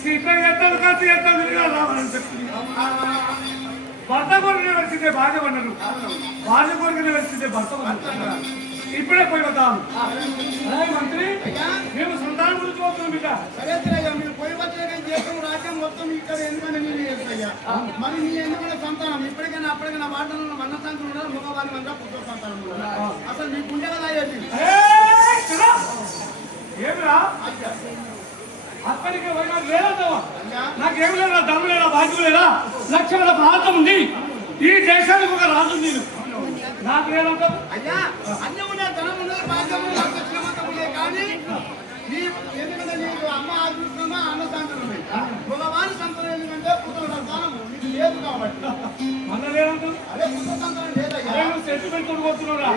సీత ఎత్తలు కాదు ఎత్తలు రావాలని చెప్తుంది. భర్త కొరకు వచ్చిందే భార్య వన్నారు, భార్య కొరకు వచ్చిందే భర్త వన్నారు. ఇప్పుడే పోయి వద్దాం. మంత్రి మేము సంతానం గురించి పోతున్నాం. బిడ్డ సరే మీరు పోయి వచ్చిన దేశం రాజ్యం మొత్తం ఇక్కడ ఎందుకని నేను చేస్తాయ్యా. మరి నీ ఎందుకంటే సంతానం ఇప్పటికైనా అప్పటికైనా వాటిలో మన సంతానం ఉన్నారు, మగవారి మంది పుత్ర సంతానం ఉన్నారు. అసలు నీకుండే కదా అయ్యేది ఏమిరా అప్పటికే పోయినా లేదంటావా? నాకేమి లేదా, దమ్ము లేదా, బాధ్యత లేదా? లక్ష్యమైన ప్రాంతం ఉంది, ఈ దేశానికి ఒక రాజు నేను. నాకు లేదంటావు? అయ్యా అన్నీ ఉన్నాయి, ధనం ఉన్నది, బాధ్యం ఉన్నది, శ్రీమంతం ఉన్నాయి. కానీ నీ ఎందుకంటే నీకు అమ్మ ఆదృష్టమా అన్న సంతానం ఉన్నాయి. మగవారి సంతానం ఎందుకంటే పుత్ర సంతానము నీకు లేదు కాబట్టి. మన లేదంటావు? అదే పుత్ర సంతానం లేదయ్యా. సెంటిమెంట్ కొనుక్కోతున్నారా?